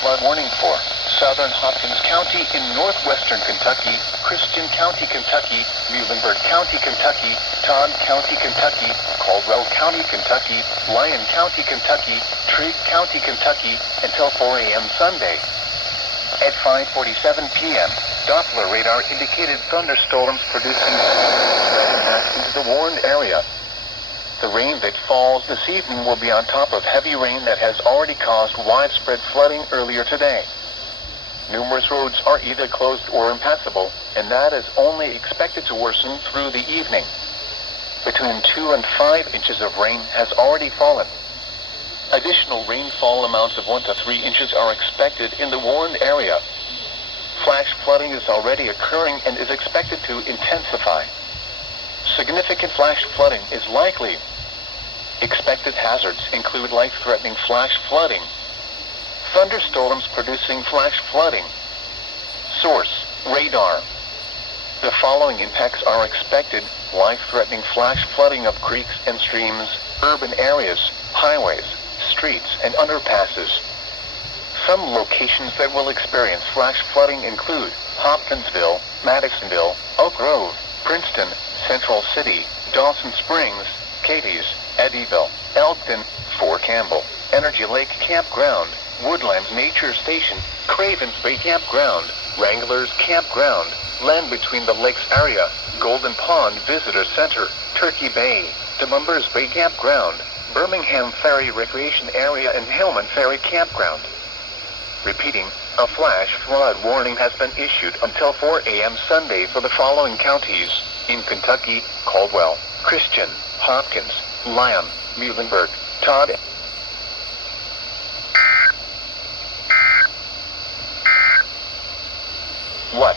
flood warning for southern Hopkins County in northwestern Kentucky, Christian County, Kentucky, Muhlenberg County, Kentucky, Todd County, Kentucky, Caldwell County, Kentucky, Lyon County, Kentucky, Trigg County, Kentucky, until 4 a.m. Sunday. At 5:47 p.m., Doppler radar indicated thunderstorms producing impacts into the warned area. The rain that falls this evening will be on top of heavy rain that has already caused widespread flooding earlier today. Numerous roads are either closed or impassable, and that is only expected to worsen through the evening. Between 2 and 5 inches of rain has already fallen. Additional rainfall amounts of 1 to 3 inches are expected in the warned area. Flash flooding is already occurring and is expected to intensify. Significant flash flooding is likely. Expected hazards include life-threatening flash flooding, thunderstorms producing flash flooding. Source: radar. The following impacts are expected: life-threatening flash flooding of creeks and streams, urban areas, highways, streets, and underpasses. Some locations that will experience flash flooding include Hopkinsville, Madisonville, Oak Grove, Princeton, Central City, Dawson Springs, Cadiz, Eddyville, Elkton, Fort Campbell, Energy Lake Campground, Woodlands Nature Station, Cravens Bay Campground, Wranglers Campground, Land Between the Lakes Area, Golden Pond Visitor Center, Turkey Bay, DeMumbers Bay Campground, Birmingham Ferry Recreation Area, and Hillman Ferry Campground. Repeating, a flash flood warning has been issued until 4 a.m. Sunday for the following counties: in Kentucky, Caldwell, Christian, Hopkins, Lyon, Muhlenberg, Todd. What?